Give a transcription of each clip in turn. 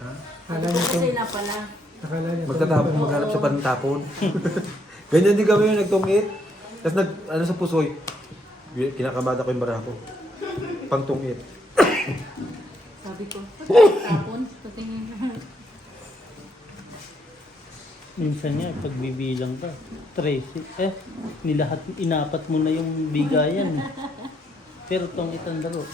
Ha? Akala niya Kasi itong... na pala. Akala niya itong... Magtatapon, maghanap siya pa ng tapon. Ganyan din kami yung nagtungit. Tapos ano sa pusoy. Kinakabada ko yung barako. Pangtungit. Sabi ko, tapon, patingin. Minsan nga, pag bibilang ka, 13, nilahat, inapat mo na yung bigayan. Pero tong itang daro.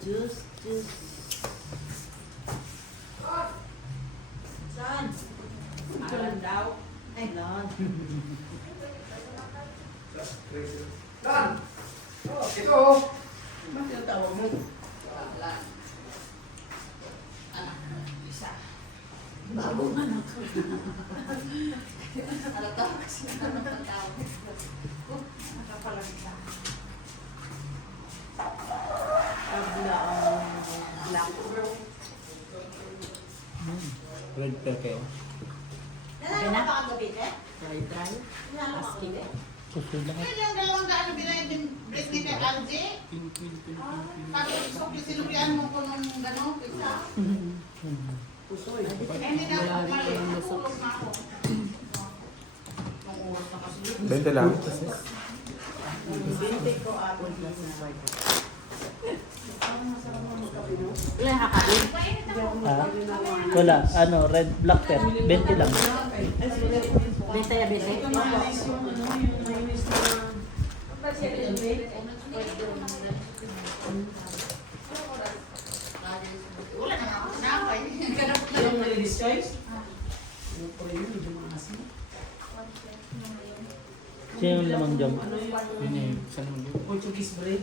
Juice. Saan? Alam daw. Ay, Lord. Lan! Oh, ito oh! Bakit ang tawag mo? Lan. Anak. Isa. Bagong anak. Ano tawag kasi anak ang tawag? Nakapalag isa. Red pair kayo. Kaya pa kagabi eh? Try. Asking eh. Susunod ako. Yung dalawang gaano binayad yung break ni Kay Algie? Tapos sinubrian mo ko nung gano'n, isa. Pusoy. Hindi na ako mali, natulog na ako. Nung oras na kasi yun. 20 lang. Binte ko ako. Wala kakain. Wala, red black pair, 20 lang. Binte ya binte. Wala na ako, nakakay. Yung nalilis choice? Ano po yun? Medyo maasim. Sino yung lamang jam? Ano yung Portuguese bread?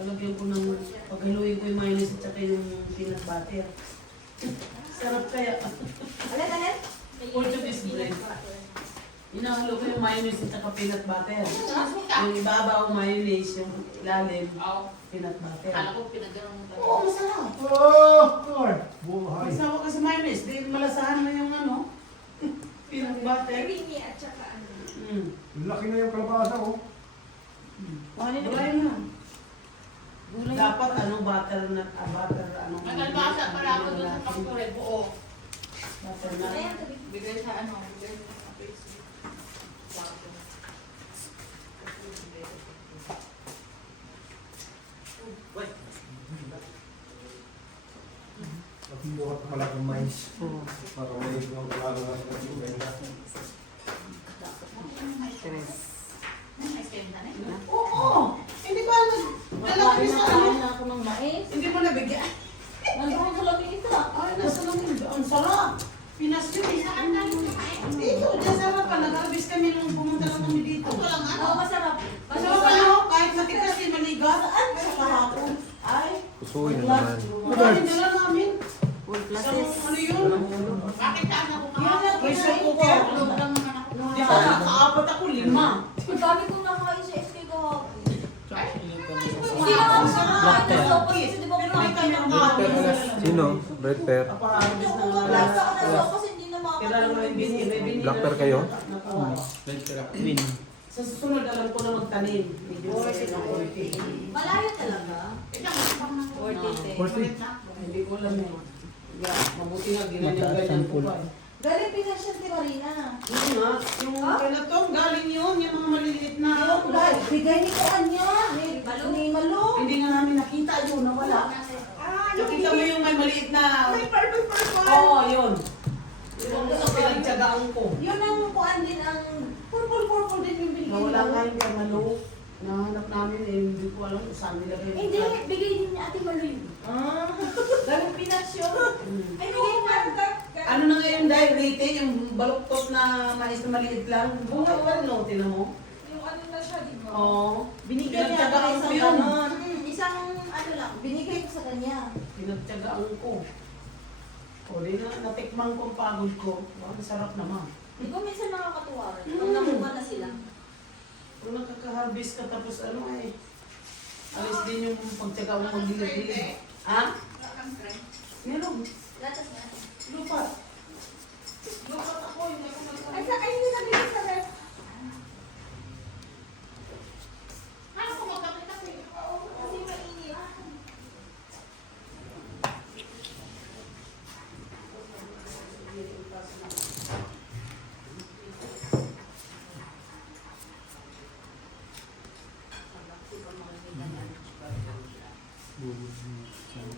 Lalagyan ko ng, paghaluin ko yung mayonnaise at saka yung peanut butter. Sarap kaya. Alin? Portuguese bread. Inahalo ko yung mayonnaise at saka peanut butter. Yung ibabaw mayonnaise, yung ilalim, peanut butter. Kala ko pinagano'n mo Oo, masarap. Oh! Lord! Buhay! Masawa ka sa mayonnaise, di malasahan mo yung peanut butter. Creamy at saka ano. Laki na yung kalabasa oh. Gulay na. Dapat butter na, Nagalbasa pala ako doon sa Pangkure, buo. Butter na. Bigay sa bigay sa Facebook. Buhat pala ng mais. Para may ibang klaro na sa benta. Oo! Hindi ba dalawa Nakain sa na ako ng mais. Hindi mo nabigyan. Nandun sa lamita. Ay, nasa namin. Ang sarap. Pinas yun. Dito, dyan sarap pa. Nag-harvest kami nung pumunta lang kami dito. Walang ano. Oo, masarap. Masarap kahit matigas din maligas. Sa kahapon. Ay, Pusoy na naman. maraming dala namin. Full Isang classes. ano yun? Bakit ka anak ko ka? Yan na, pressure cooker. Tulog lang naman ako. Di ba, nakaapat ako, 5. Ang dami kong nakain sa SK kahapon. Ay, Hindi na ako nakain ng sopa kasi di ba Pero may kumain kami ng ng kahapon. Sino? Red pair. Papaharvest ng Wala sa ako ng sopa kasi hindi na Kaya lang may binili. Black pair kayo? Win. Sa susunod, alam ko na magtanim. Medyo sa ng konti. Malayo talaga. ito ang pang nang 40. Hindi ko alam yun. Yeah, mabuti nga, ganyan ko pa. Galing Pinas siya si Marina. Yun nga, yung pinatong galing yun, yung mga maliliit na. Bigay ni Kuan niya. Ni Malo. Hindi nga namin nakita yun, nawala. Nakita mo yung may maliit na. May purple. Oo, yun. Yung pinagtsagaan ko. Yun ang Kuan din ang purple din yung binigay Nawala ni nga Malo. yung kamalo. Nahanap namin eh, hindi ko alam kung saan nilagay. Hindi, bigay din ni Ate Malo yun. Galing Pinas yun. Ay, bigay na. Ano na ngayon dahil rate, yung baluktot na mais na maliit lang. Bunga pa rin, no? Tinan mo? Yung ano na siya, di ba? Oo. Binigay niya Pinagtsagaan ako ko isang yun. ganon. Isang ano lang, binigay ko sa kanya. pinagtyagaan ko. O, di na, natikman ko ang pagod ko. Wow, ang sarap naman. Di ko minsan nakakatuwa rin. Kung nakuha na sila. Kung nakaka-harvest ka tapos ano ay, alis din yung pagtyagaan mo magdilig-dilig. Ha? Meron. Gatas na. Lupa. Lupa ako, hindi ako Ay, ay, hindi na bigay sa ref. Ano kung magkapit-kapit? Kasi mainit.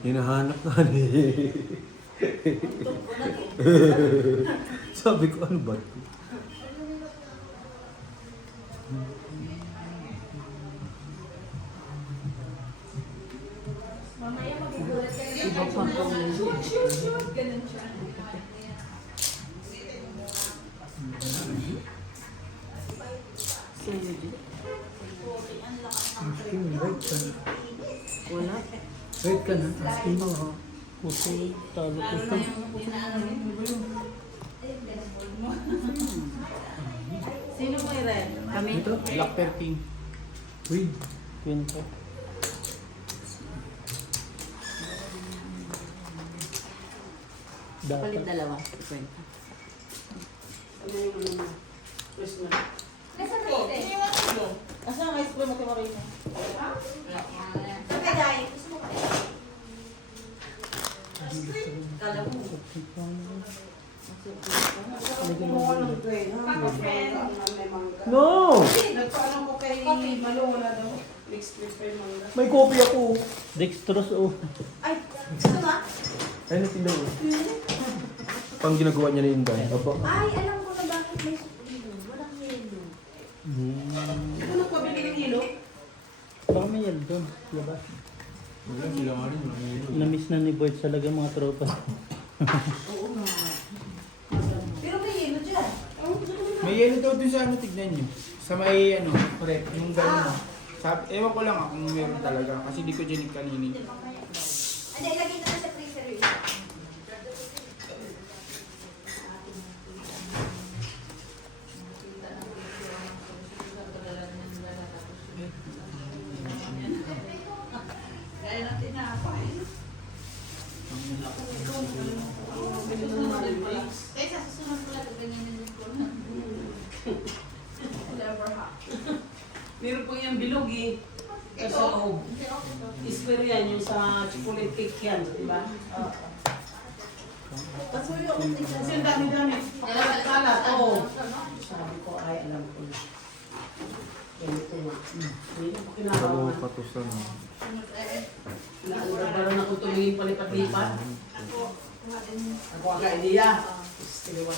Hinahanap na ni. Sabi ko, ano ba? Mamaya magugulat kayo. Iba pa po. Shoot. Ganun siya. Ang lakas ng trip. Wala. Wait ka na. Puso, talo puso. Sino mo i-red? Kami? Black Perking. Wait. Kwento. Palit Dapat. dalawa. Kwenta. Ano yung ano mo? Christmas. Nasa rete. Asa ang ice cream mo kay Marina? Sa kagay. Gusto mo kayo? Kala mo. Kumuha ng tray, ha? May mangga. No! Nagpaano ko kay Malo, wala daw. Next week pa yung mangga. May copy ako. Dextrose, oh. Ay, gusto ba? Ay, natindaw. Pang ginagawa niya ni Inday. Opo. Ay, alam ko na bakit may yelo. Walang yelo. Ito nagpabili ng hilo? Baka may yel doon. Labas. Wala sila nga rin. Na-miss na ni Boyd talaga mga tropa. Oo nga. Pero may yelo dyan. May yellow daw dun sa ano, tignan nyo. Sa may ano, correct, yung gano'n. Ewan ko lang kung meron talaga. Kasi di ko dyan kanini. Hindi, ilagay na sa freezer yun. Gaya ng tinapay. Kaya sa susunod ko lang, ganyan din ko. Never ha. Meron po yung bilog eh. Sa loob. Square yan, yung sa chocolate cake yan, di ba? Pasuyo ko Kasi ang dami-dami. Pakalat-kalat, oo. Sabi ko, ay, alam ko. Ganito nga. Hindi na po kinakawa. Katusan. Naano na ko tumingin palipat-lipat. Ako ang ka-idea. Siliwa.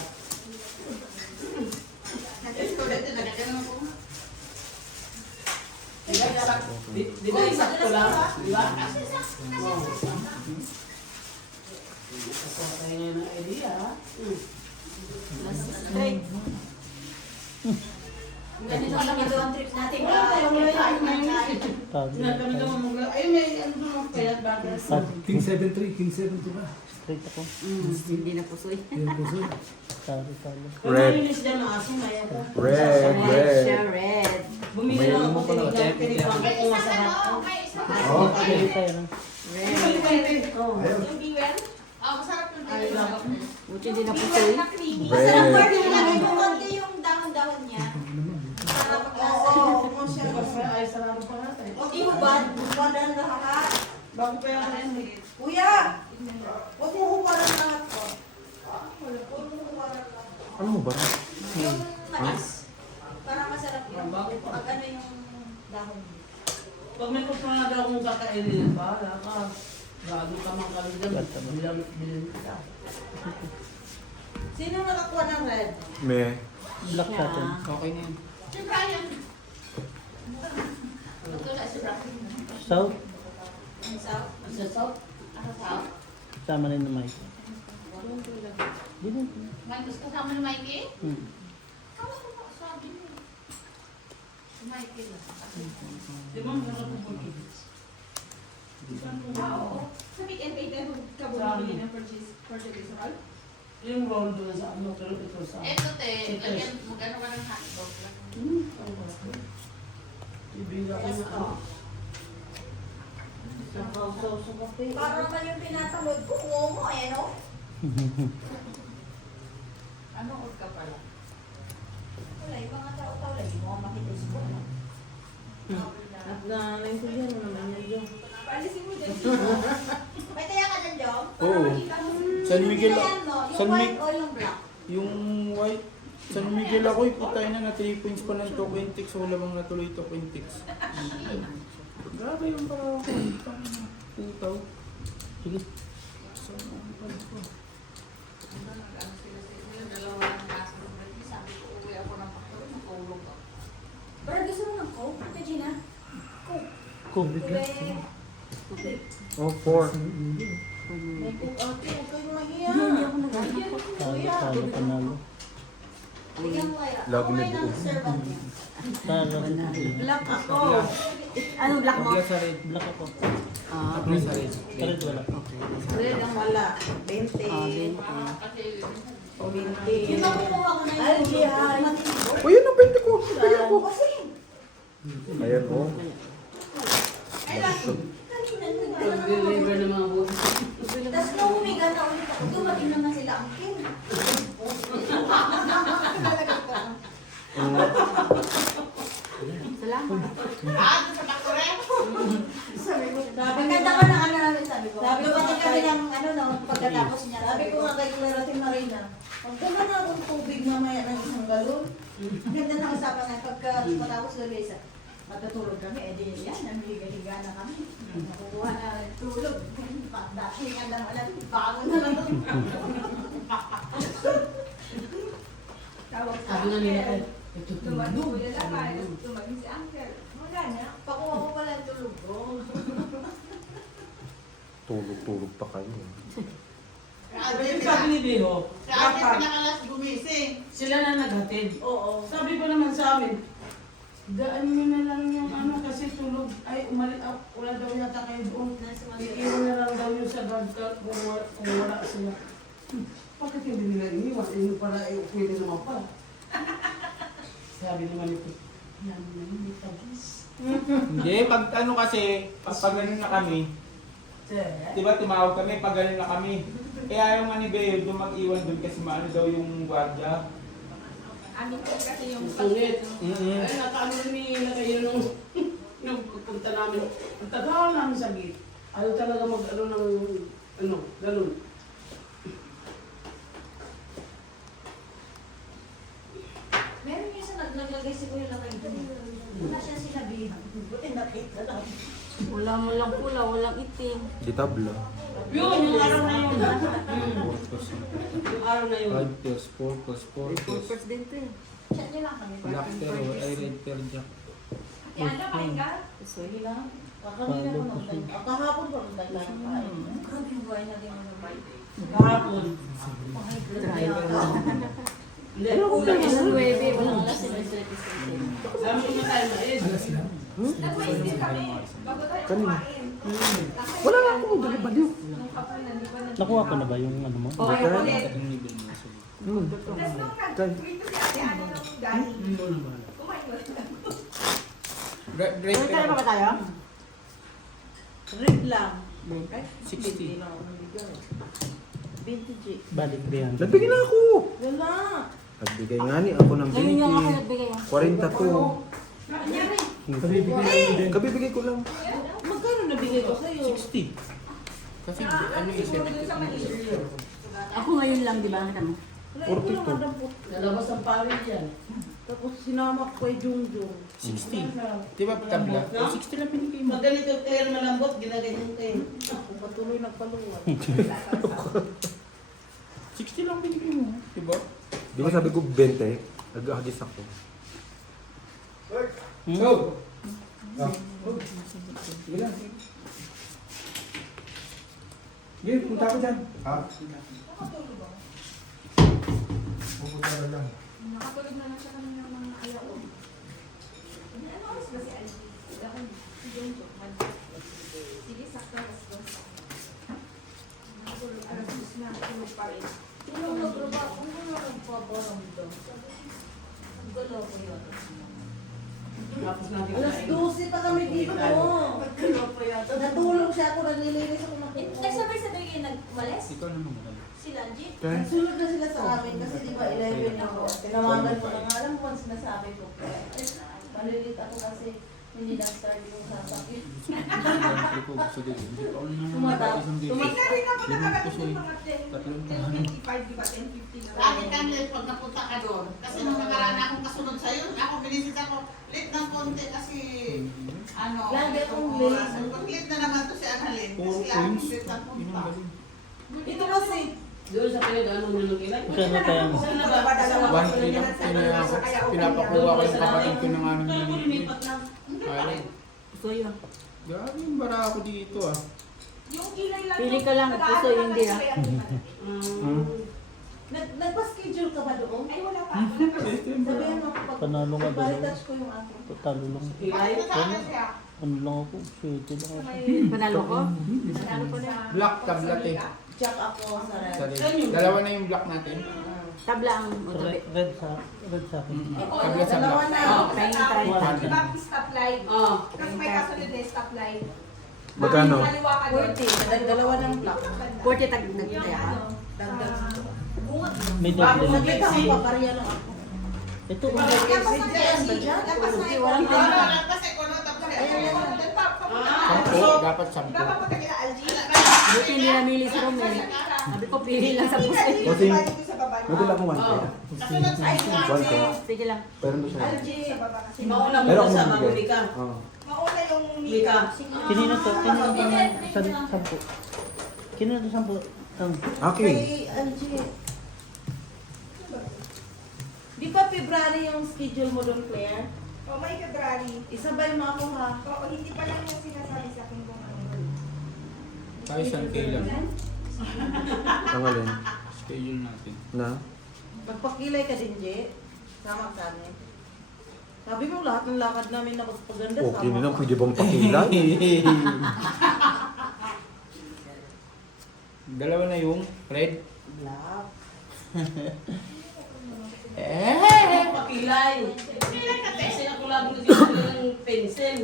Di ba isakto lang? Di ba? Oo. Ako tayo ngayon ng idea. Straight. Ganito lang ito ang trip natin. Tago. Kami naman mag- ay, may ano naman kaya bakit? King 7-3, King 7-2 ba? Straight ako. Hindi na pusoy. Yung puso. Talo, talo. Kung Red. malinis dyan ang aso, maya ko. Red, red. red. Bumili lang ako tinignan ko masarap. Oh, Pwede tayo na. Yung beware? Masarap yung Ay, laba. Buti hindi na pusoy. Red. Masarap pa rin. Ilagay mo konti yung dahon-dahon niya. Para pag-asa. Ay, sarado pa natin. Huwag ihubad. Hubadan lahat. Bago pa yan. Kuya! Huwag mo hubadan lahat ko. Huwag mo hubadan lahat. Ano mo ba? Yung mais. Para masarap yun. Pag ano yung dahon. Pag may kusunod daw kung kakainin, bahala ka. Gago ka mang kami dyan. Bilang kita. Sino nakakuha ng red? Me. Black natin. Okay na yun. Si Brian. Ito na si Brian. South. Ang south. Sa south? Ano sa? Sama na yung mic. Dito. May gusto kasama ni Mikey? Hmm. Kama ko pa, sabi niya. Si Mikey lang. Di ba meron ko bukid? Oo. Sa weekend kayo tayo bumili ng Portuguese roll? Yung roll doon sa ano, pero ito sa... Eto te, lagyan mo gano'n ka ng hotdog lang. Ibigay ko na ano. Para naman yung tinatamod ko, ngumo eh, no? Ano org ka pala? Wala, yung mga tao-tao lang, hindi mo ka makitis ko. At naintindihan mo naman yun, Jong. Paalisin mo dyan siya. May taya ka dyan, Jom? Oo. San Miguel, Yung San white Miguel, o yung black? yung white, San Miguel ako, iputay na 3 points pa ng 2 Quintix, wala bang natuloy 2 Quintix. Grabe yung para putaw. Sige. Sabi ko, uwi ako ng pakto, matulog ako. Pero gusto mo ng Coke, Ate Gina? Coke. COVID na. Ube. Oh, 4. May cook ate, huwag kayong mahiya. Hindi ako nagagawa. Talo, panalo. Bigyan mo kaya. Lagi Ako may may ng buo. servant niya. Talo. Black ako. Ano black mo? Pagla sa red. Black ako. Pagla sa red. Kalit wala. Red ang wala. 20. Kasi, 20. Yung makukuha ko na yung Ay, hi. O, yun ang 20 ko. Bigyan ko. Kasi, Ayan, oh. ay lagi. Kanina nung Pag-deliver ng mga buhay. Tapos nung humiga na ulit ako, dumating naman sila ang kin. Salamat. doon sa bakure? Sabi ko, maganda ka ng ano namin, sabi ko. Dumating kami ng ano no, pagkatapos niya. Sabi ko nga kay Kuya Marina, huwag ka man akong tubig mamaya ng isang galon. Ganda ng usapan nga, pagka matapos gabi isa, matutulog kami, edi yan, namihiga-higa na kami. Nakukuha na tulog. Dating alam, bangon na lang. Tawag Sabi nga nila, ito Tumagin tulog. ko nila pa, tumagin si Uncle. Wala na, pakuha ko pala ang tulog ko. Tulog-tulog pa kayo. Yung sabi ni Biro, Si Ate dapat pinakalas gumising. sila na naghatid. Oo. Sabi ko naman sa amin, daan nyo na lang yung ano kasi tulog. Ay, umalit ako. Wala daw yata kayo doon. Iiwan na lang daw yung sa guard kung wala sila. Bakit hindi nila iniwan? Eh, para pwede naman pala. Sabi naman ito, yan na yun, may tagis. Hindi, pag ano kasi, pag ganun na kami, di ba tumawag kami, pag ganun na kami. Eh ayaw nga ni Beo doon mag-iwan doon kasi maano daw yung guardia. Amin ko kasi yung Sulit. Mm-mm. Ay, nakaano nila kayo nung pagpunta namin. Ang tagal namin sa gate. Ayaw talaga mag-ano ng, ano, ganun. Meron yung isa naglagay si Kuya Lakay doon. Wala siya sinabihan. Buti nakita lang. Wala mo lang pula, walang itim. Di tabla. Yun, yung araw na yun. Yung araw na yun. 5 plus 4 plus 4 plus First din to eh. Chat niyo lang kami. black pero ay red pero jack. Yan na, kain ka? Sorry lang. Kakamina ko nung kahapon pa nung tayo kain. Grabe yung buhay natin ano ba? Kahapon. Hindi, Kulang ulang is is 9, walang alas 7:30. Sabi ko na tayo mais. Nag-wait kami. Bago tayo Kanina. kumain. Wala nga akong dali baliw. Nung kapal na, di ba na- Nakuha ko na ba yung ano mo? Okay, ulit. Ang nibil mo sa Tapos nung nag-tweet ko si ate ano nung dahil, kumain ulit ako. Great pero tayo? Red lang. 60. 20 Balik ba yan? Nagbigay na ako. Wala. Nagbigay nga ni ako ng 20. 42. Nangyari. Kabibigay ko lang. Magkano nabigay ko sa'yo? 60. Kasi ano yung Siguro dun sa Manila. Ako ngayon lang, di ba? Ano mo? 42. Nalabas ang pawid yan. Tapos sinama ko kay Jungjung. 60. Di ba tabla? 60 lang pinigay mo. Pag ganito tayo malambot, ginaganyan tayo. Ako patuloy nagpaluwa. 60 lang pinigay mo. Di ba? Di ba sabi ko 20? Nag-ahagis ako. Hmm? Go! Sige lang. Sige, punta ko dyan. Ha? Pupunta na lang. Nakatulog na lang siya kanina ng mga ayaw. Ano oras ba si Algie? Ako, si Jonjo. Sige, sakto. Let's go. Nakatulog Yung nagtrabaho, kung ano nagpaparamdam. Ang galaw ko yata. Tapos natin Alas 12 pa kami dito. Pagkalaw pa yata. Natulog siya ako, naglilinis ako ng Nagsabay-sabay kayo nagmalis? Ikaw naman mo. Si Lanji? Nagsulog na sila sa amin kasi di ba 11 ako. Tinawagan ko na nga. Alam mo kung sinasabi ko. Malilit ako kasi hindi nag-start yung sasakit. Lagi kang late pag napunta ka doon. Kasi nung nakaraan akong kasunod sa'yo, ako binisit ako. Late ng konti kasi Lagi akong late. Pag late na naman to si Annalyn. Kasi ako late ng punta. Ito kasi, doon sa pinag-ano nyo ng ilan. Magkano kaya mo? Saan na ba? Pinapakuha ko yung kapatid ko ng ano Kaya ko lumipat na. Ay, Gusto yun. grabe yung bara ako dito ah. Pili ka lang, gusto hindi ah. nagpa-schedule ka ba doon? Ay, wala pa. Sabihan mo ako pag Panalo ka doon. balitas ko yung akin. Talo lang. Pilay? Ano lang ako? Shit lang ako. Panalo ko? Panalo ko na. Black tablet eh. Check ako sa red. Sorry. Dalawa na yung black natin. Tabla ang utabi. Red sa akin. Tablet sa Dalawa black. na. Oh, try. Stoplight. Oo. Kasi may kasunod na stoplight. Magkano? Kaliwa ka doon. 40. Dalawa ng black. 40 tag nagtaya ka. Dagdag. May Bago double. Saglit ako, papareha lang ako. Ito kung Lapas na Kasi ko no, tapos Sampo, dapat sampo. Dapat pa kila Algie. Buti hindi namili si Romel. Sabi ko, pili lang sa puso. Kasi, Dito sa baba. nadala ko 1K. kasunod sa inyo. 1K. Sige lang. Pero doon siya. Algie. Sa baba kasi. Mauna Pero muna ako sa magbigay. mamuli ka. Oo. Mauna yung Mika. Kanina to? Kanina to? Sampo. Kanina to sampo? Okay. Kay Algie. Di ba February yung schedule mo doon, Claire? Oh, may February. Isabay mo ako ha. Oo, hindi pa lang yung sinasabi sa akin kung ano. Tayo isang kailan. Tangalin. Schedule natin. Na? Magpakilay ka din, Je. Sama ka amin. Sabi mo lahat ng lakad namin na magpaganda. Okay sama na ka. pwede bang pakilay? Dalawa na yung red. Black. Pakilay. Kasi ako lagi nagsisimula ng pencil.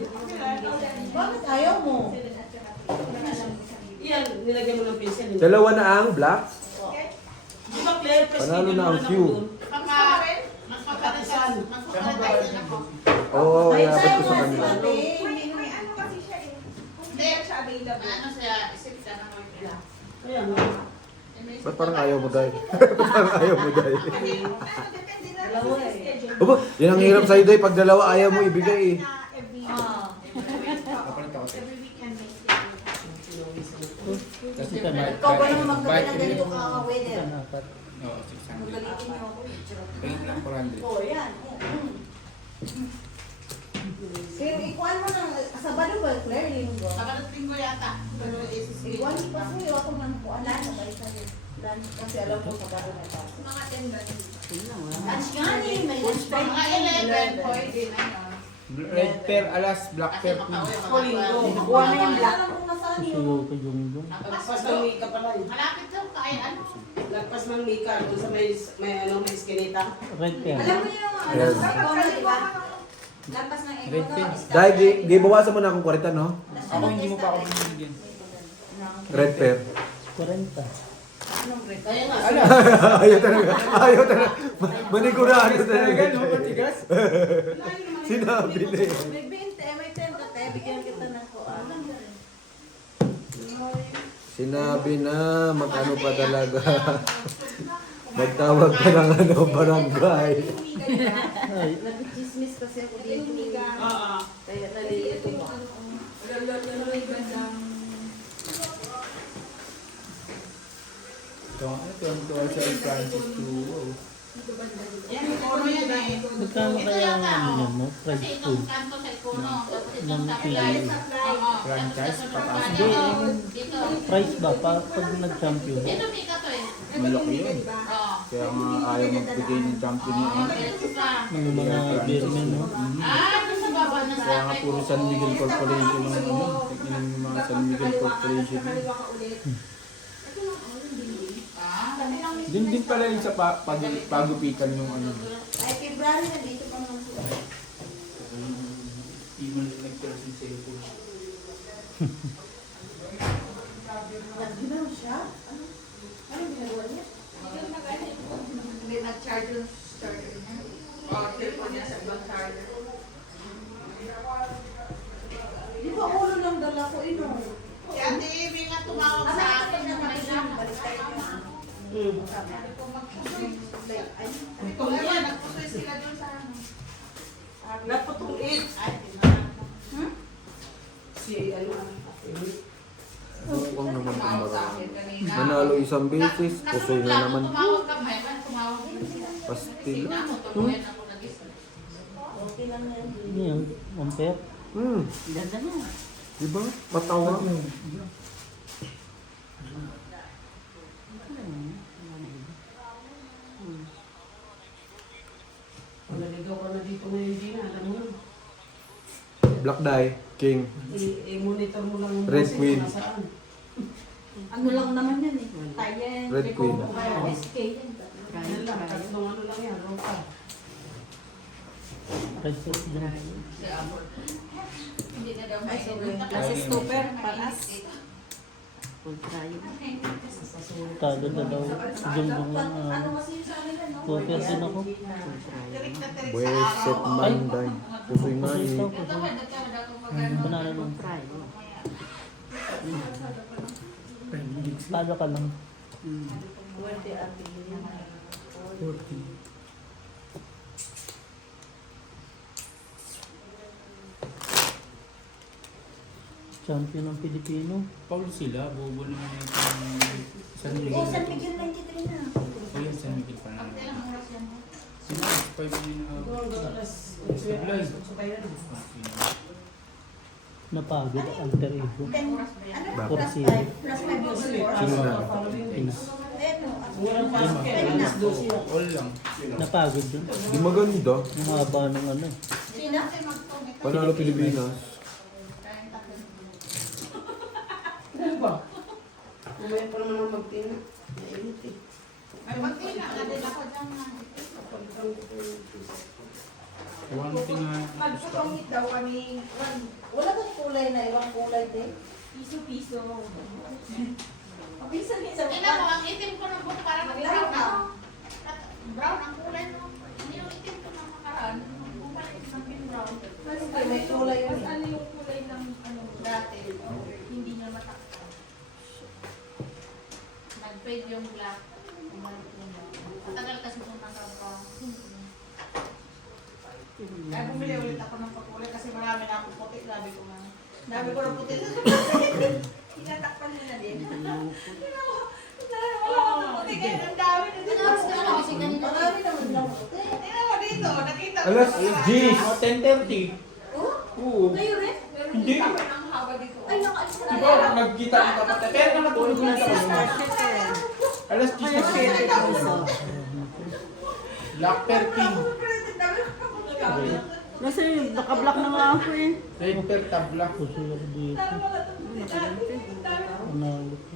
Bakit ayaw mo? Yan, nilagyan mo ng pencil. Dalawa na ang black. Di ba Claire, Panalo na ang mo Q. doon. Magpapalitan ako. Oo, Ay, dapat tayo ko sa nga kanila. sila, te. May ano kasi siya eh. Kung hindi siya available. Ano siya, isip ka na mag Ayan, no? Ba't parang ayaw mo dahil? Parang ayaw mo dahil. Ano, depende na rin Dalawa sa eh. schedule. Opo, yan ang hirap sa'yo dahil pag dalawa ayaw mo ibigay eh. Na every Kapalit ako. every weekend may schedule. Kasi Ikaw ba naman magkabi ng ganito ka-weather? Isang apat. Oo, 600. Magalitin niyo ako. Paint lang 400. Oo, yan. Pero ikuan mo ng Sabado ba, Claire? Linggo? Sabalit linggo yata. Pero Ikuan mo pa sa'yo. Ako nang kuan na. Sabay sa'yo. Lunch kasi alam ko Sabado na pa. Mga 10 ba? Lunch nga ni. May lunch time. mga 11, pwede na yun. Red pair alas, black Kasi pair makauwi, pink. makauwi. Nakuha na yung black. Alam ko nasaan yun. Susuyo ko yung yung. Lagpas ng Mika pala yun. Malapit lang kaya ano. Lagpas ng Mika, doon sa may eskinita. Red pair. Alam mo yung ano, Yes. ikaw na, di ba? Lampas ng Red ego pin. no? Dahil di bawasan mo na akong 40, no? Ako hindi mo pa ako binibigyan. Red pair. 40. Anong break? Kaya nga, Ala! Ayaw talaga. Ayaw talaga. Manigurado talaga. no? Matigas. Sinabi na eh. May 20, may 10 ka, te. Bigyan kita ng kuan. Sinabi na mag-ano pa talaga. Magtawag pa ng ano, barangay. Ay, Nag-chismis kasi ako dito. Oo. Kaya nalilito mo. Tuwang-tuwa sa Francis to. Yan, ikono yan eh. magkano kaya ang ano niya mo? Kasi Price itong food. kanto sa ikono. Tapos Ng itong sa PBA. Oo. Franchise, Tapos pataas. sa dito. Price ba? Pag nag-champion? Ito Mika to eh. Malaki yun. Oo. Kaya nga ayaw magbigay ng champion niya. Oo, ito pa. Ng mga beermen, no? Ah, ito sa baba na sa Kaya nga akin. puro San Miguel Corporation ng ano. Tingnan yung mga San Miguel Corporation. Ah, Din din pala yung sa pagupitan yung ano. Ay, February na dito pa naman sila. Hindi mo nag-tira sa cellphone. Nag-ginaw siya? Ano? Ano yung ginagawa niya? Hindi, nag-charger yung charger niya. Telephone niya sa ibang charger. Di ba ulo lang dala ko ino? Si Ate Amy nga tumawag sa akin na may Sabi ko, magpusoy. Ay, Ito yan, nagpusoy sila doon sa ano. Napatulit. Ay, di ba? Si ano, Bukwang naman ang Tumawag sa marami. akin kanina. Nanalo isang beses, pusoy na naman. Tumawag ka, may tumawag din sila. Pastil. Gising na ako, tuluyan ako nagising. Okay lang yan. Ano yan? Ampere? ganda na. Diba? Matawa. naligaw ka na dito ngayon din, alam mo. Black die, king. I-monitor mo lang yung Red boses Queen. kung nasaan. Ano lang naman yan eh. Tayen, Red Queen. SK yan. Yan lang, tatlong ano lang yan, ropa. Prices din. Hindi na daw Ay, may sorry. Kasi stopper, panas. Talo na daw. Jumbong lang. Ano kasi yung sa kanila, no? Super din ako. Tirik na tirik sa Bueset araw. manday. Pusoy na Pusoy eh. daw. Ito ba, dito ba daw kung magano? Banana nung Talo ka lang. Puwerte ate. Champion ng Pilipino. Paul sila, bobo naman yung San Oh, San Miguel. Miguel 93 na. O yan, San Miguel pa naman. Ilang oras yan? Sino? 5 million na Ito hanggang alas 8 pa yan. Napagod alter ego. 10, ano na, Bakit? plus 5. Plus 5 yung score. Sino na? Ina. Eh, no. Walang pasok yan, alas 12 yan. All lang. Napagod yun. Di maganda. Yung haba ng ano. Sino? Panalo Pilipinas. Ano ba? Umaya pa naman ang magtina. Mainit eh. May pagtina na din ako dyan na. Pagkang ko yung pisa. One thing nga. Magpapangit daw kami. Wala bang kulay na ibang kulay din? Piso-piso. Mabisa din sa Tingnan mo, ang itim ko ng buto parang brown na. Brown ang kulay no. Hindi yung itim ko ng makaraan. Bumalik ng brown. Kasi may kulay yun Mas eh. ano yung kulay ng ano Dati. hindi niya matakot. Nag-fade yung black. Bumalik yung black. Matagal kasi kung naka-brown. Kaya bumili ulit ako ng pagkulay kasi marami na akong puti. Sabi ko nga. Sabi ko ng puti. Tinatakpan nila din. Wala akong puti kaya ang dami na dito. Marami naman lang puti. Tingnan mo dito. Nakita ko. Alas, nakaraan. G's. O, 10:30. Oh? Oo. Kayo rin? Hindi. Ang haba dito. Ay, nakaalis na Diba, nagkita ng kapatid. Kaya nakatulog ulit ako. Alas 10:30. Black King. Kasi naka-block na nga ako eh. Red per tabla. Puso ako dito. Panalo ko.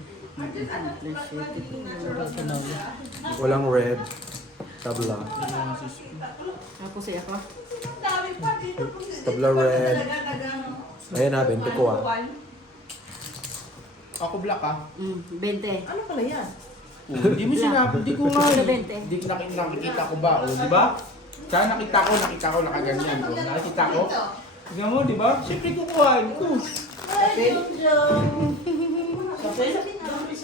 Panalo. Walang red. Tabla. Tapos eh ako. Tabla red. Ayan na, 20 ko ah. Ako black ah. 20. Ano pala yan? Hindi mo sinabi. Hindi ko nga. Tabla 20. Hindi ko nakikita ko ba? O, di ba? Kaya nakita ko nakaganyan. O, nakikita ko. Tignan mo, di ba? Siyempre kukuhain ko.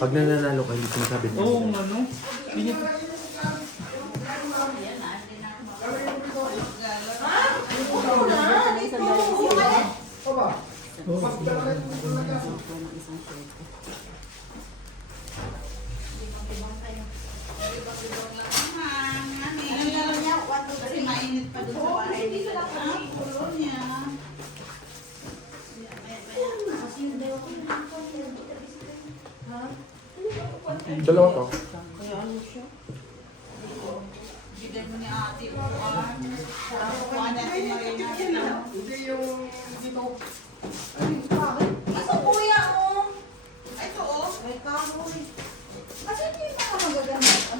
Pag nananalo ka, hindi sinasabi mo. Oo, ano? Hindi niya Kasi mainit pa doon sa bahay nila. Ang kulo niya. Dalawa to. Bigay mo ni ate upuan. Upuan natin Marina. Hindi yung dito. Aso kuya mo? Ito oh. May kahoy. Kasi hindi pa ka magagamit.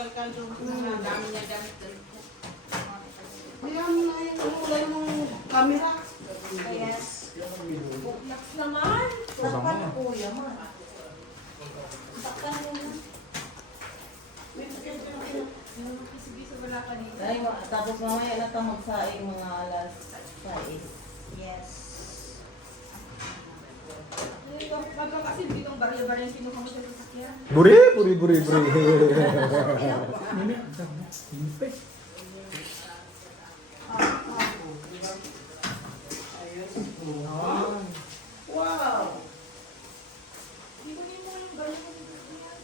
kalkaldo. Ang dami niya gamit doon. Ayan na yung kulay ng camera. Yes. Buklaks naman. Takpan na kuya mo. Takpan mo na. Ay, tapos mamaya na tayo magsaing mga alas 6. Yes. Pagka kasi ditong barya-barya yung kinuha mo sa sasakyan. Buri. Wow! Hindi ko yung mga barya mo sa sasakyan.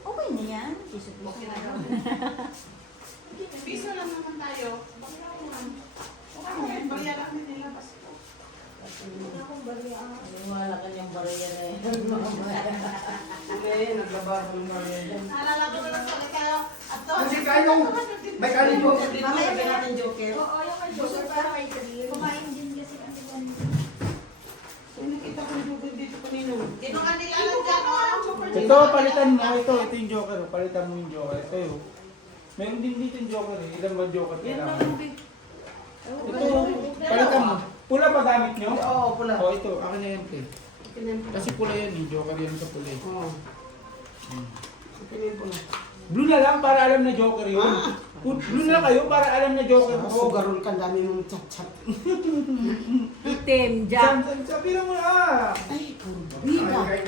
Okay na yan. Piso-piso Okay na na lang. Piso lang naman tayo. Okay, barya lang din nila. Basta. Wala kanyang bariya na yan. Hindi, naglababo yung mga yan. Naalala ko na lang tayo. At to, Kasi kayo, may kanin po. Mamaya ba natin joker? Oo, yung may joker para may career. Kumain din kasi kasi ganito. Nakita ko yung joker dito kanina. Sino ka nila lang dyan? Ito, palitan mo. Ito yung joker. Palitan mo yung joker. Ito yun. Meron din dito yung joker eh. Ilan ba joker kailangan? Ito, palitan mo. Pula pa gamit nyo? Oo, pula. O ito, akin na yan, pre. Kasi pula yan eh. Joker yan sa pula eh. Oo. Pinin po na. Blue na lang para alam na joker yun. Blue na kayo para alam na joker Ako, ko. garol ka, dami mong chat-chat. Itim, Sabi mo na. Ay, puro bida. Okay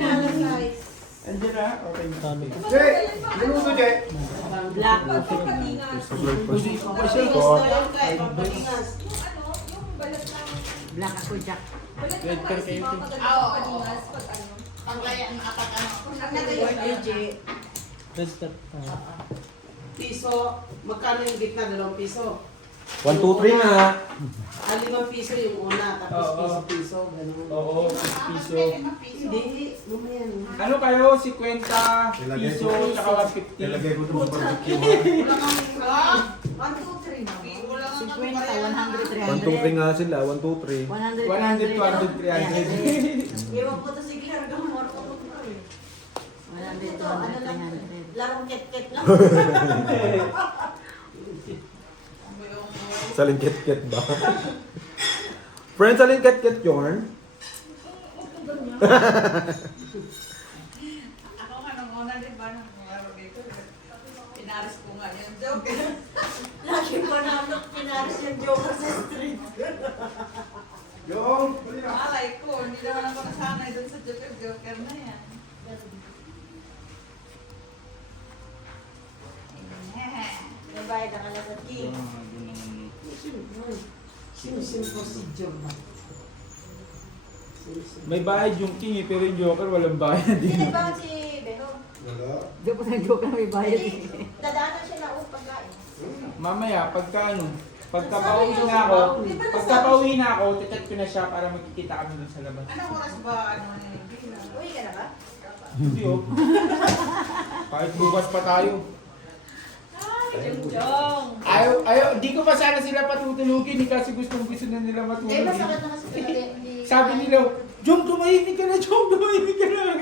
na alam guys. Andiyan na. Okay na. Talo. Black. Busi ko pa siya. Gusto yun kay papalingas. Yung ano, yung balat ng... Black ako, Jack. Balat Red ng per rice, mga kente. maganda Oo. sa palingas pag ano. Panglaya ng apat ano. Ang nagayon na AJ. Red tap. Piso, magkano yung gitna? 2 piso. 1, 2, 3 nga. 5 piso yung una, tapos Oo. piso, gano'n. Oo, piso. Hindi, mamaya na. Ano kayo? 50, piso, tsaka 150. Nilagay ko doon sa barbecue. Wala kang wala. 1, 2, 3 naman. Wala kang 50, 100, 1, 2, 3 nga sila. 1, 2, 3. 100, 200, 300. Iwan ko to si Claire ng more ko. 100, 200, 300. Larong ket-ket lang. Saling ket-ket ba? Friends, saling ket-ket yarn? Ako nga nung una, di ba, nung araw dito, pinaris ko nga yung joke. Lagi ko na pinaris yung joker sa street. Malay ko, hindi naman ako nasanay dun sa joker na yan. Nabayad ang alas at king. Sino si Jordan? May bayad yung king eh, pero yung joker walang bayad Sino din. ba si Beno? Joke na joke na may bayad. Hindi, dadaanan siya na pagkain. Mamaya, pagka pauwi na ako, chat ko na siya para magkikita kami dun sa labas. Anong oras ba, ano, Uwi ka na ba? Hindi oh. Kahit bukas pa tayo. Ayaw, di ko pa sana sila patutulugin eh, kasi gusto na nila Eh, matulog. masakit na kasi talaga. Hindi. Sabi nila, Jom, tumahimik ka na, Jom, tumahimik ka na.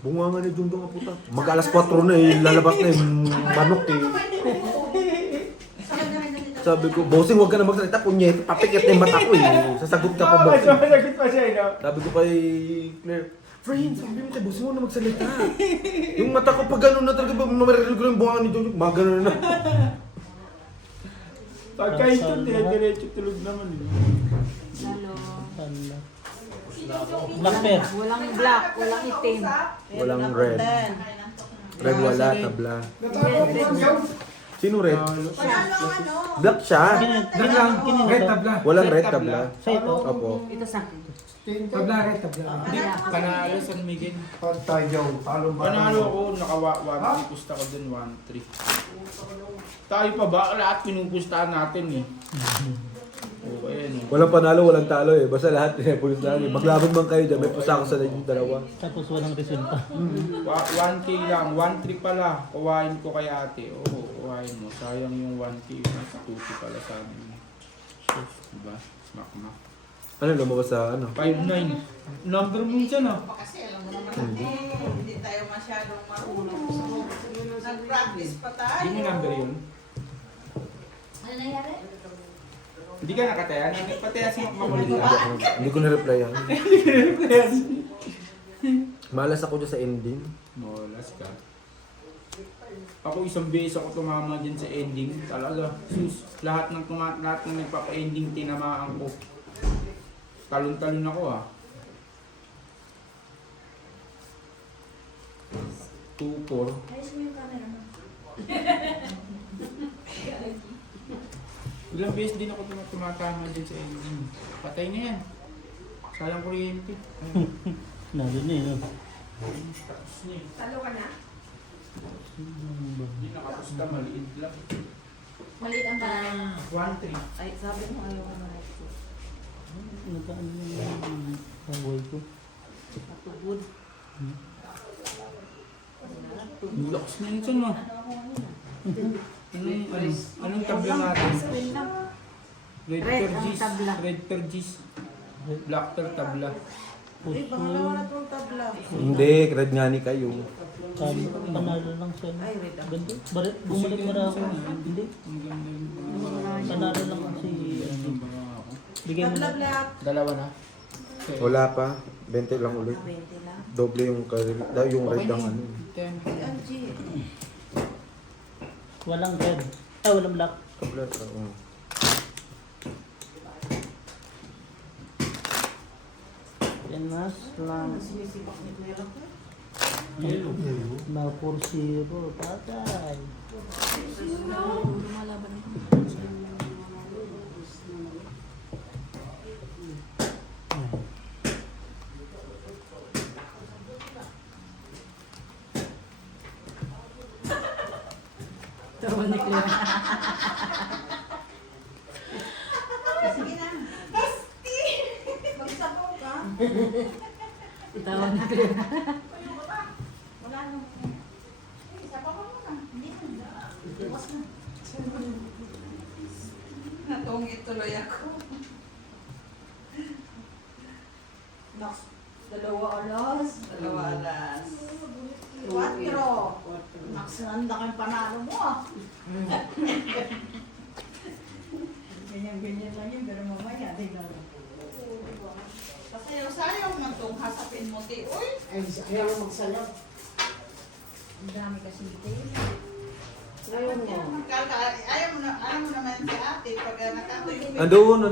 Bunga nga ni Jungdong nga puta. Mag-alas 4 na eh. Lalabas na yung manok eh. Sakit na rin dito. Sabi ko, bossing, huwag ka na magsalita. Punyet, papikit na yung mata ko eh. Sasagot ka pa, bossing. Masagot pa siya, no? Sabi ko kay Claire, friend, sabi mo tayo, bossing, huwag na magsalita. Yung mata ko pag gano'n na talaga, marinig ko yung bunga ni Jungdong. Mga gano'n na. Pagka ito, diretso tulog naman eh. Ano? Talo. Black pair. Walang black, walang itim. Walang red. Red wala, tabla. Sino red? Panalo ang ano? Black siya. Red tabla. Walang red tabla. Sa ito. Opo. Ito sa akin. Tabla, red tabla. Hindi, panalo San Miguel. Panalo Panalo ako, naka-1-3 pusta ko dun, 1-3. Tayo pa ba? Lahat pinupustahan natin eh. Okay, ano. Walang panalo, walang talo eh. Basta lahat pinupustahan eh. Maglaban man kayo dyan, may pusta ako sa dalawa. Tapos walang resulta. 1K lang, 1-3 pala. Kuhain ko kay ate. Oo, kuhain mo. Sayang yung 1K. Nasa 2K pala sa amin. Diba? Smack. Ano lumabas sa ano? 5-9. Number mo minsan ah. Kasi alam mo naman, Practice pa tayo. Hindi mo number yun. Ano nangyari? Hindi ka nakataya. Nagpataya si makulit ka. Hindi ko na-replyan. Malas ako dyan sa ending. Molas ka. Ako isang beses ako tumama dyan sa ending. Talaga. Sus, lahat ng nagpapa-ending tinamaan ko. Talon-talon ako ah. 2-4. Ayos mo yung camera mo. Ilang beses din ako tumatama dyan sa ending. Patay na yan. Sayang kuryente. Nalo na yun. Tapos niya. Talo ka na? Hindi nakapusta, maliit lang. Maliit ang banana. 1-3. Ay, sabi mo ayaw ko na. Nagkaan yung pangway ko. Matugod. Ang lakas na yun saan mo. Anong tabla natin? Red Red ang Pergis. tabla. Red Pergis. Black ter tabla. Puso. Hindi, red nga ni kayo. Panalo lang siya. Ganda. Bumalik mo na ako. Hindi. Ang ganda yun. Panalo lang kasi. Bigay mo na. Dalawa na. Wala pa. 20 lang ulit. 20 lang. Doble yung yung red ang ano. 10. Walang red. Ay, walang black. Kabla, oo. Yan mas lang. Yellow. Na 4-0. Patay. Lumalaban ako. Tawa ni Claire. Sige na. Basti! Magsabaw ka. Tawa ni Claire. Wala nang... Sabaw ka muna. Hindi na. Bukas na. Natungit tuloy ako. Naks, 2 alas. 2 alas. 4. Naks, nanda kang panalo mo ah. Ganyan-ganyan lang yun, pero mamaya, di na lang. Kasi yung sayang man itong hasapin mo, ti. Uy! Ayaw magsayaw. Ang dami kasi dito yun. Ayaw mo naman si ate pag nakatuyo. Andun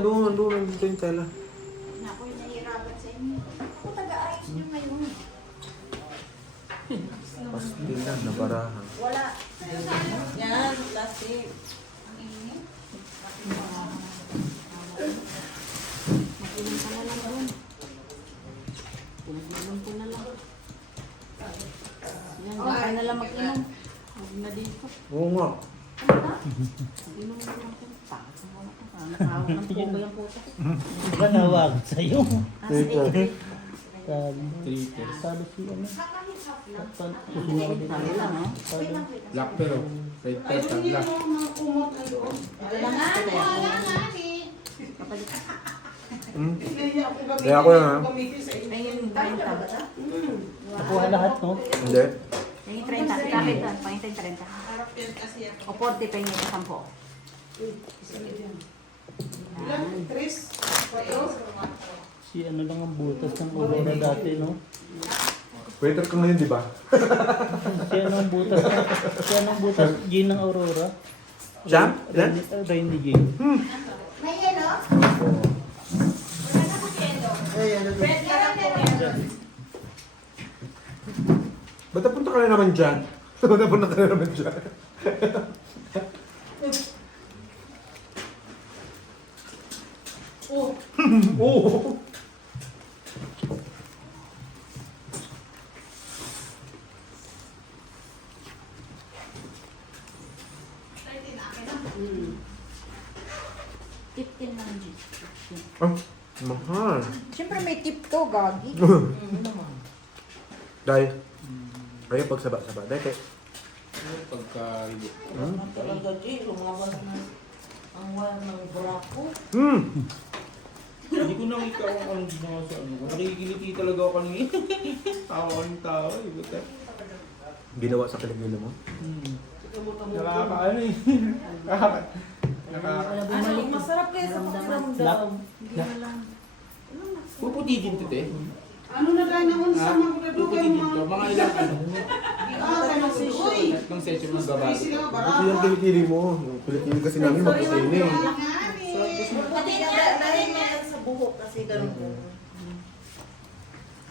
yung tela. Naku, yung nahihirapan sa inyo. Ako taga-ayos nyo ngayon. Pastil lang, nabarahan. Wala. Yan, plastic. Ang init. Mag-inom ka na lang doon. Pinag-inom ko na lang. Yan, huwag ka na lang mag-inom. Huwag na dito. Oo nga. Ano ba? Mag-inom na lang ko. Takot mo na ito. Nakawag ng pugo yung puto ko. Diba nawag sa'yo? Ah, sa 8. Sabi. Triple. Salo si ano? Nakahip-hap lang. Susunod ako din. Kami lang, no? Salo. Wait lang, wait lang. Black pero. Red ter Ayun, hindi tabla. mo mga kumot na doon. Ito lang ang ito Wala yan. nga ni. Kapalit. Hindi ako gamitin. Kaya ako yan, ha? Gamitin sa inyo. Ayun, 30. Nakuha lahat, no? Hindi. Yung 30. Kapit doon. Pangintay 30. Harap yan kasi ako. O 40 pa yung 10. Ilan? 3? 4? Si ano lang ang butas ng Aurora dati, no? Waiter ka ngayon, di ba? Si ano ang butas? Si ano ang butas? Gin ng Aurora? Jam? Yan? Rainy Gin. May yelo? Wala na po yelo. Red na lang po yelo. Ba't napunta ka na naman dyan? Ba't napunta ka na naman dyan? Oh, Oo. mm. 15 lang. Ah, mahal. Siyempre may tip to, gagi. Dahil, kayo pagsaba-saba. Dahil kayo. Pagka-ribo. Ang talaga, G, lumabas na ang wala ng brako. Hindi ko nakita kung anong ginawa sa ano. Nakikiliti talaga ako kanina. Tawa ko ng tao. Buta. Ginawa sa kiligilo mo? Nakakaano eh. Ano, masarap kayo sa pakiramdam. Puputi din to, te. Ano na ganyan mo sa mga Puputi kadugan din mo? to. Mga ilang ano. Tatlong session. Tatlong session ng gabato. Ito yung kilikili mo. Yung kilikili kasi namin mapusin eh. Pati dahil nga sa buhok kasi ganun po.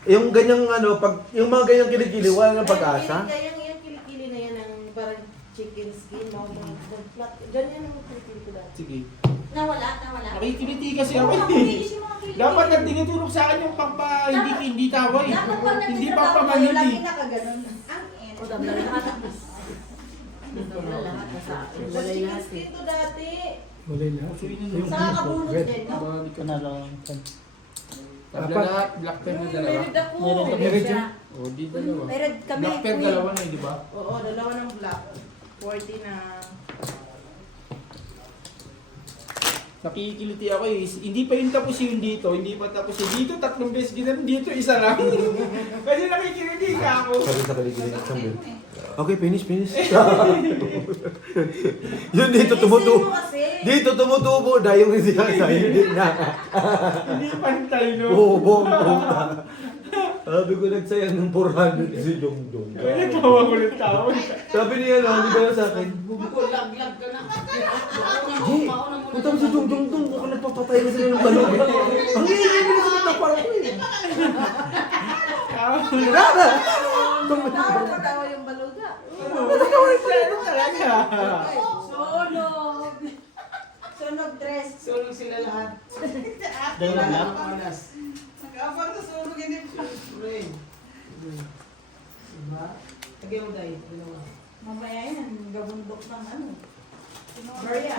Yung ganyang ano, pag yung mga ganyang kilikili, wala nang pag-asa. Kaya yung kilikili na yan ang parang chicken skin, no? Flat. Ganyan ang kilikili ko dati. Sige. Nawala. Nakikiliti kasi ako eh. Dapat nagtinutulog sa akin yung pampa hindi taway. Dapat pag Hindi nagtitrabaho pampa kayo, manili. lagi nakaganon. Ang O, dami na lahat. Dami na lahat na sa akin. Wala Chicken lahat eh. skin to dati. Sa kabunot din, no? Panalo ang kan. Tabla lahat, black pen na dalawa. Meron ako. Meron ka Meron siya. O, di dalawa. Pero kami, Black pen queen. dalawa na eh, di ba? Oo, dalawa ng black. 40 na. Nakikiliti ako eh. Hindi pa yung tapos yun dito. Hindi pa tapos yun dito. 3 beses ginanon dito. Isa lang. Kasi nakikiliti ka ako. Sabi sa kilikili, isang bin. Okay, finish. Yun dito tumutubo. Dito tumutubo na yung hindi sa hindi na. Hindi pantay no. Oo, buong na. Sabi ko nagsayang ng 400 si Jongdong. Kaya tawa ko ng tao. Sabi niya, ano, di ba sa akin? Lag-lag ka na. Punta mo si Jongdong doon, baka nagpapatay na sila ng balog. Ang hindi na sa tapar ko eh. Nada! Tawa yung baluga. Ano talaga? Sunog. Sunog dress. Sulong sila lahat. Dalawa na. Alas. Nag-afar sa sunog yun yung Friend. Diba? Lagyan mo dahil. Dalawa. Mamaya yan, gabundok ng ano. Maria.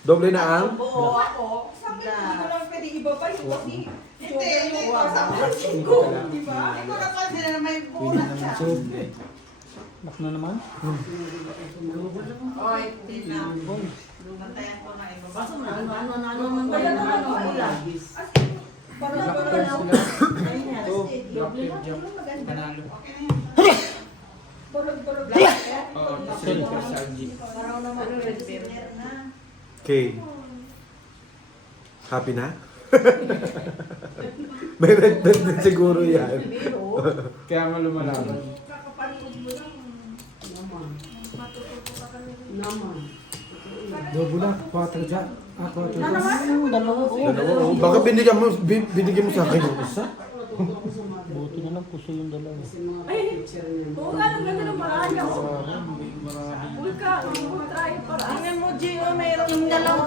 Doble na ang? Oo, ako. Sabi ko, hindi ko lang pwede ibaba yung kasi. Hindi ko sa pansin ko. Di ba? Hindi ko napansin na may bulat siya. Bak na naman. Oy, hindi na. Bantayan ko na ibaba. Baso na, ano man ba yan? Ano, ulam. Parang Black parang pen sila. ayun yan. Ito, black pen dyan. Panalo. Okay na yan. Bulog-bulog. Oo, silver salji. Parang naman red bear na. Okay. Happy na? May red belt din siguro yan. Biro. Kaya malumalaban. Kakapanood mo lang. Naman. Matututo ka kami. Naman. Dalawa. Dalawa. Oh. Baka binigyan mo sa akin yung isa? Buti na lang puso yung dalawa. Kasi mga picture niya. Oo nga, ang ganda ng paraan niya. Ulka, try para. Tingnan mo, Gio, mayroon yung dalawa.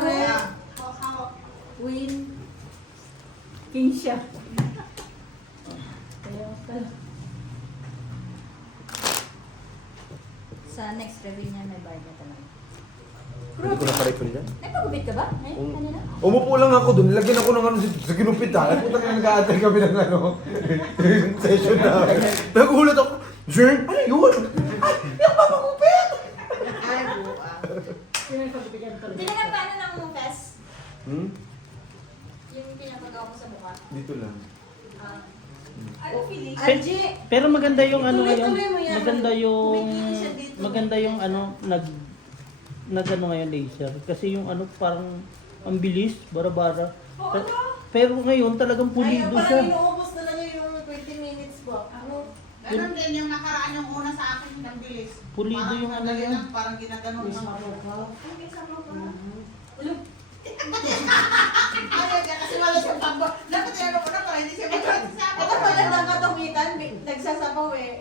Queen. King siya. Sa next review niya, may bayad na talaga. Hindi ko na pa-refill yan. Nagpagupit ka ba? Eh, kanina? Umupo lang ako dun, lagyan ako ng ano sa ginupit ha. Puta na nag-aantay kami ng ano, session na. Nagulat ako, Jern, ano yun? Ay, yung mamagupit! Ay, buwa. Tinanong paano ng fest? Hmm? Yung pinapagawa ko sa mukha. Dito lang. Ano, Felix? Angie! Pero maganda yung ano ngayon. Tuloy-tuloy mo yan. Maganda yung Kumikita siya dito. maganda yung ano nag ano ngayon laser kasi yung ano parang ang bilis, bara-bara. Pero ngayon talagang Ayun, pulido parang siya. inuubos na lang yung 20 minutes po. Ano? Ganon din yung nakaraan yung una sa akin ng bilis. Pulido Parang yung ano madali yan. lang, parang ginaganon May lang. sapo ka. Hindi, sama pa. Ayaw niya kasi wala siyang pambo. Dapat yung ano ko na para hindi siya magsasabi. Ito magandang katumitan, nagsasabaw eh.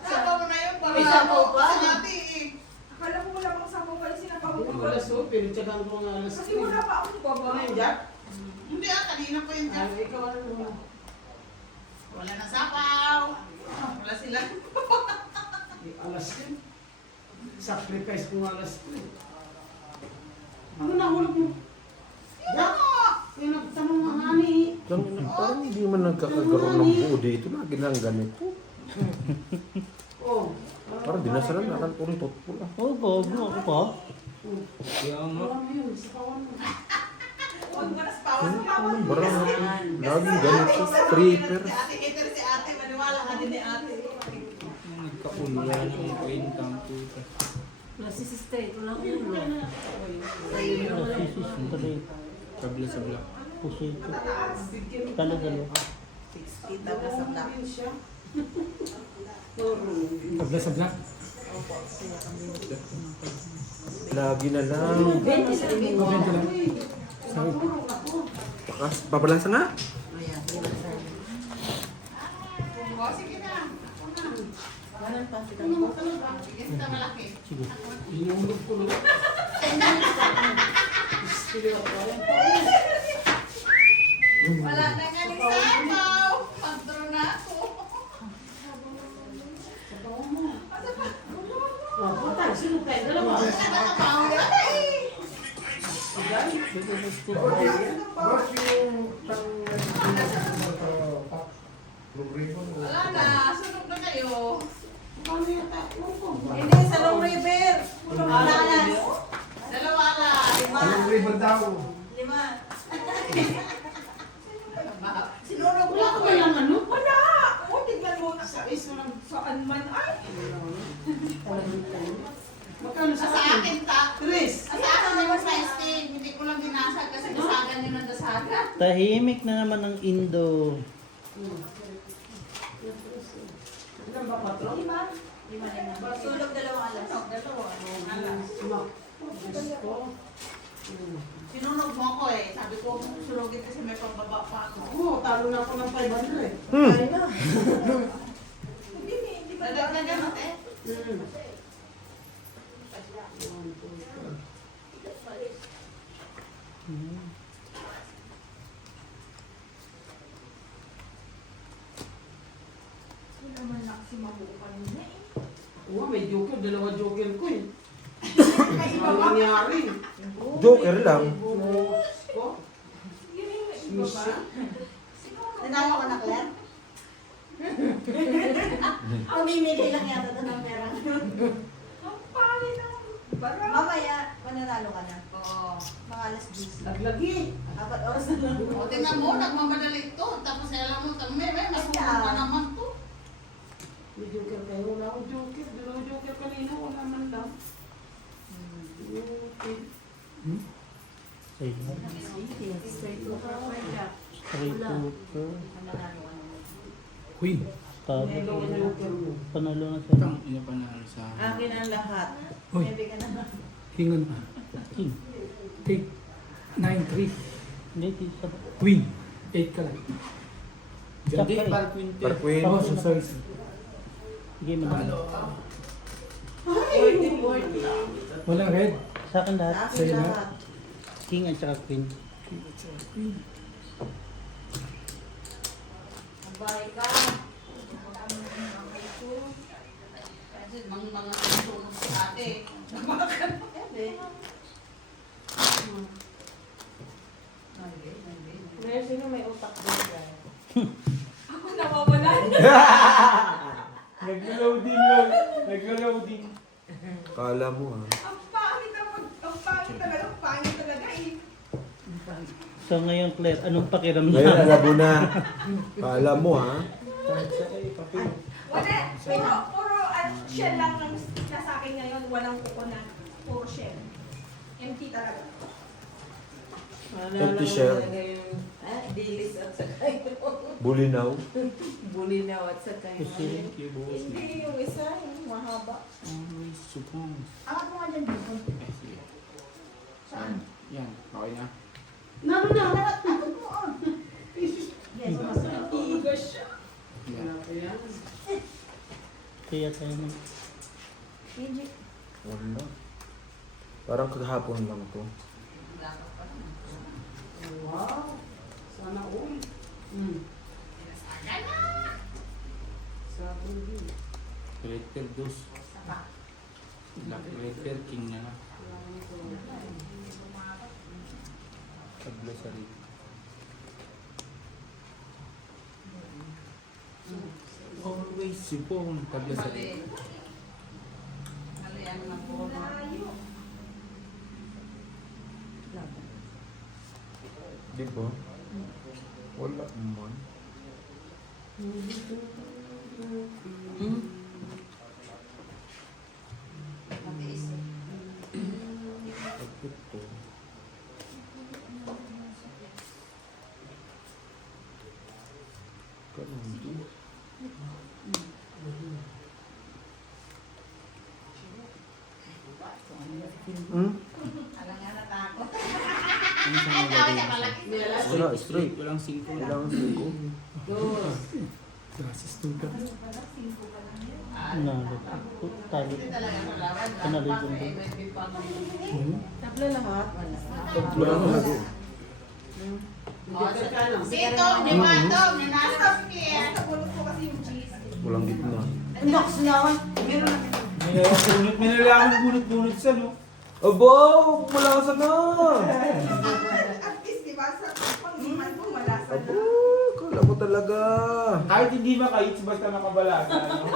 Sabaw mo na yun para May sabaw pa? sa ati eh. Akala ko wala pang sabaw kayo sinabaw ko. Alas o, pinagtsagaan ko nga alas. Kasi wala pa ako Ano nagbabaw. yun, Jack? Hindi kanina pa yun dyan. Ay, ikaw ano mo? Wala na sabaw. Wala sila. Alas yun. Sacrifice ko nga alas ko. Ano nahulog mo? Jack? Yung nagtanong nga nga ni. Parang hindi man nagkakagaroon ng buo dito, lagi lang ganito. Oh. Parang dinasalan na kan puro totpula. Oh, bago ako pa. Kaya nga. Wala mo yun, sa kawan mo. Huwag mo na sa pawas mo. Parang laging ganito, stripper. Si ate, ito si ate. Maniwala ka din ni ate. Nagkakulya ng kwentang puta. Nasistraight ko lang ulo. Nasisis straight. Tabla sa black. Pusito. Dalo-dalo. 60 tapos sa black. Tabla sa black? Lagi na lang. Pabalasa nga. Ayan, O, sige na. ganun pa. Sige, kita malaki. Sige. Inulog ko lang. Wala na nga ni Sabaw. Pagdro na ako. Patay, sino tayo? Dalawa. Nakabaw yan eh. Wala na, sunog na kayo. Paano yata? Hindi, sa Long River. Pulanas. Dalawa lang. Lima. Sinunog Wala lang ko ko eh. lang ano? Wala! O, tignan mo na sa saan man ay. Magkano Sa akin ta. Sa akin naman sa steam. Hindi ko lang binasag kasi dasagan yun ang dasagan. Tahimik na naman ang Indo. Ilan ba, patron? Lima. Sulog 2 alas. Sinunog mo ako eh. Sabi ko, sulogin kasi may pambaba pa ako. Oo, talo na ako ng 500. Ay na. Hindi ba Dadagdagan natin. Wala naman na kasi mabukan nila eh. Oo, may joker. Dalawa joker ko eh. Ano nangyari? Joker lang. Ko? Iba ba? Nanalo ka na, Claire? Pamimigay lang yata ito ng pera. Ang pangit ng bara. Mamaya, mananalo ka na. Oo. Mga alas 10. Naglagi. 4 oras na lang. O, tingnan mo, nagmamadali ito. Tapos alam mo, mas sunog pa naman to. May joker kayo. Wala akong joker. Dalawa joker kanina. Wala man lang. Okay. Straight poker. Queen. Tabo. Dalawa joker mo. Panalo na siya. Tang ina pa na sa... Akin ang lahat. Hoy. Maybe ka na. Hingan. King. Take 9-3. Hindi, di sa... Queen. 8 ka lang. Ganda Ganda eh. par queen. Parquin. Oh, sorry. Sige, manalo. Walang red. Sa akin lahat. Akin Sa'yo na. lahat. King at saka queen. Bye ka. Kasi mga sunog sa ate. Ebe. Ngayon, sino may utak din dyan? Ako nawawalan. Nag-loading lang. Nag-loading. Kala mo ha. Ang pangit talaga. Ang pangit talaga eh. So ngayon, Claire, anong pakiramdam? Ngayon, alam mo na. Kala mo ha. Wala. Puro shell lang ang nasa akin ngayon. Walang coconut. Puro shell. Empty talaga. Empty shell. Dilis at saka yung Bulinaw. bulinaw at saka yung Pusin. hindi yung isa, yung mahaba. Always suppose. Angat mo nga dyan dito. Eh, sige. Saan? Yan. Okay na. Naman na. Angat mo on. Yes, masarap. Igas siya. Yan. Wala pa yan. Kaya tayo ng... Wala. Parang kagahapon lang to. Wow. Sana all. Sabon din. Letter dos. Letter king na lang. Tabla sa rin. Always suppose. Tabla sa Mali. rin. Mali ang nabuha. Di ba? Wala man. Matiis eh. Hmm? Alang nga natakot. Ano sa mga Tawag lagay siya mo? malaki. Wala, straight. Walang 5. Kailangan siko. Nalo. Talo. Hindi talaga malaman. Panalo Dapat yung may MSB pa naman. Tatlo lahat. Wala na lagi. Sito, di ba ito? Nanalo ka si Claire. Nabulot ko kasi yung cheese. Walang gitna. Anak, sinawan. Meron na. May nalaman bunot-bunot sa no? Abo! Malasa na! At least, di ba, sa pang-iman mo, malasa Abo! na. Kala ko talaga. Kahit hindi makaits, basta nakabalasa. No?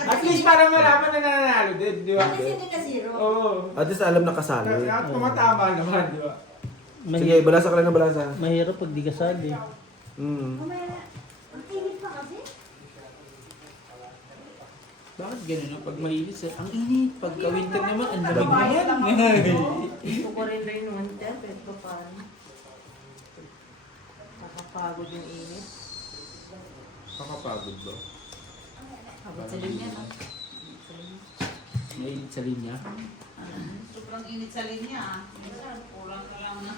At least para malaman na nananalo din, di ba? At least hindi na zero. Oo. At least alam na kasali. At tumatama naman, di ba? Sige, balasa ka lang na balasa. Mahirap pag di kasali. Mamaya, ang init pa kasi. Bakit gano'n no? Pag mainit, ang init. Pagka winter naman, ang lamig Bayad naman. naman. Gusto ko rin rin naman dyan, pero pa paano. Nakapagod yung init. Kakapagod ba? Abot sa linya, no? Mainit sa linya. Sobrang init sa linya. Minsan, kulang ka lang na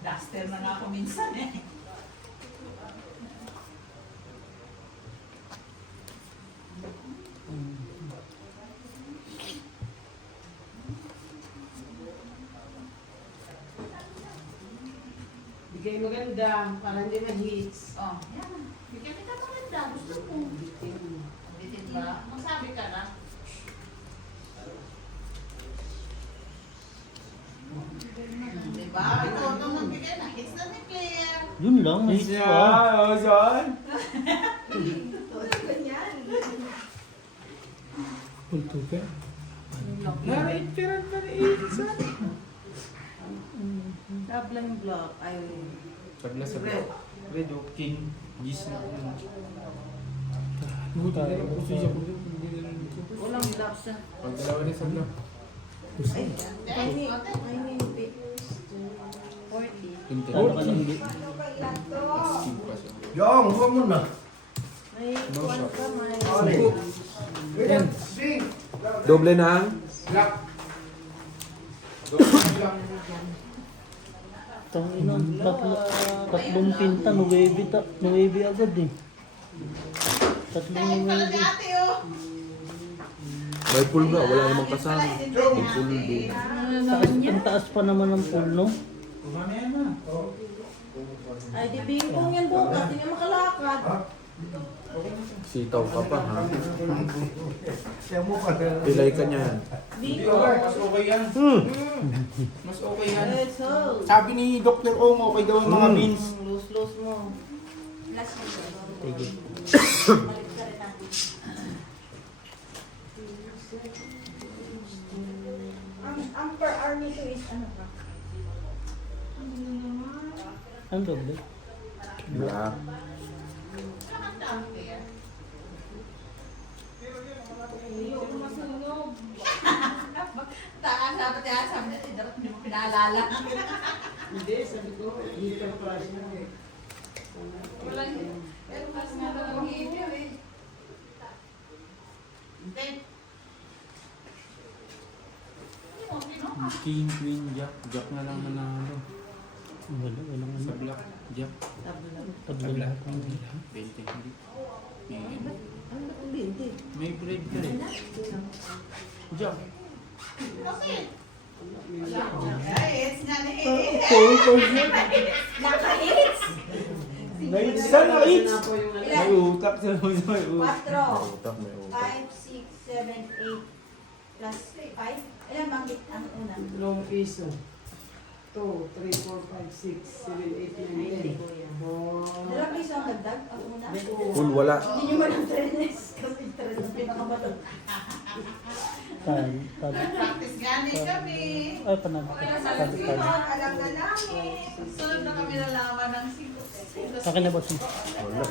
duster na nga ako minsan eh. Bigay maganda para hindi ma-hits. Oh, yan. Bigyan kita maganda. Gusto mo. Bitin ba? Magsabi ka na. Diba? Ito, itong nagbigay na hits na ni Claire. Yun lang, hits Yeah, pa. oh, son. Ganyan. Naraitpiran pa ni Edith, son. Tablang block. Ay, Pagla sa Red. Red o King. Gis na. walang block siya. Pag dalawa na sa block. Ay, Ay, may ate. 40. Talo ka lang. Ano kailan to? Yang, huwag mo na. May kuwan ka, may... Doble na ang? Black. Tang ina, tatlong pinta, nuwebi agad eh. Tatlong Kain pala ni nuwebi. ate oh. May pool nga, wala namang kasama. May pool din. Ang taas pa naman ng pool, no? Mamaya na. Ay, di bingkong yan bukas. Hindi nga makalakad. Sitaw ka pa, ha? Pilay ka niyan. Bingkong. Mas okay yan. Mas okay yan. Ay, so. Sabi ni Dr. Ong, okay daw ang mga beans. Lose mo. Last week. Sige. Balik ka rin natin. Ang per hour nito is ano pa? Ang doble. Black. Nakanta ang Claire. Taas, dapat yan. Sabi natin, dapat hindi mo pinaalala. Hindi, sabi ko, heater flash na eh. Walang, pero mas nga lang ang email eh. Hindi. King, Queen, Jack. Jack na lang nanalo. Walang Sa ano. black, Jack. Tabla lahat ng 20, hindi. May, Hindi, hindi. may bread ka rin. Jack. Kasi, ay, it's nga na eh. Naka-hits! May isa na each. Na po yung ano. May utak sa may utak. 4, Utak, may utak. 5, 6, 7, 8, plus 5. Ilan bang ang una? Long piso. 2, 3, 4, 5, 6, 7, 8, 9, 10. Dalawang piso ang dagdag ang una? Pool, wala. Hindi nyo man ang trenes kasi trenes ang pinakamatag. Talo. Practice gani kami. Ay, panalo. Alam na namin. Sunod na kami nalaman ng 5. Akin na boss. Wala.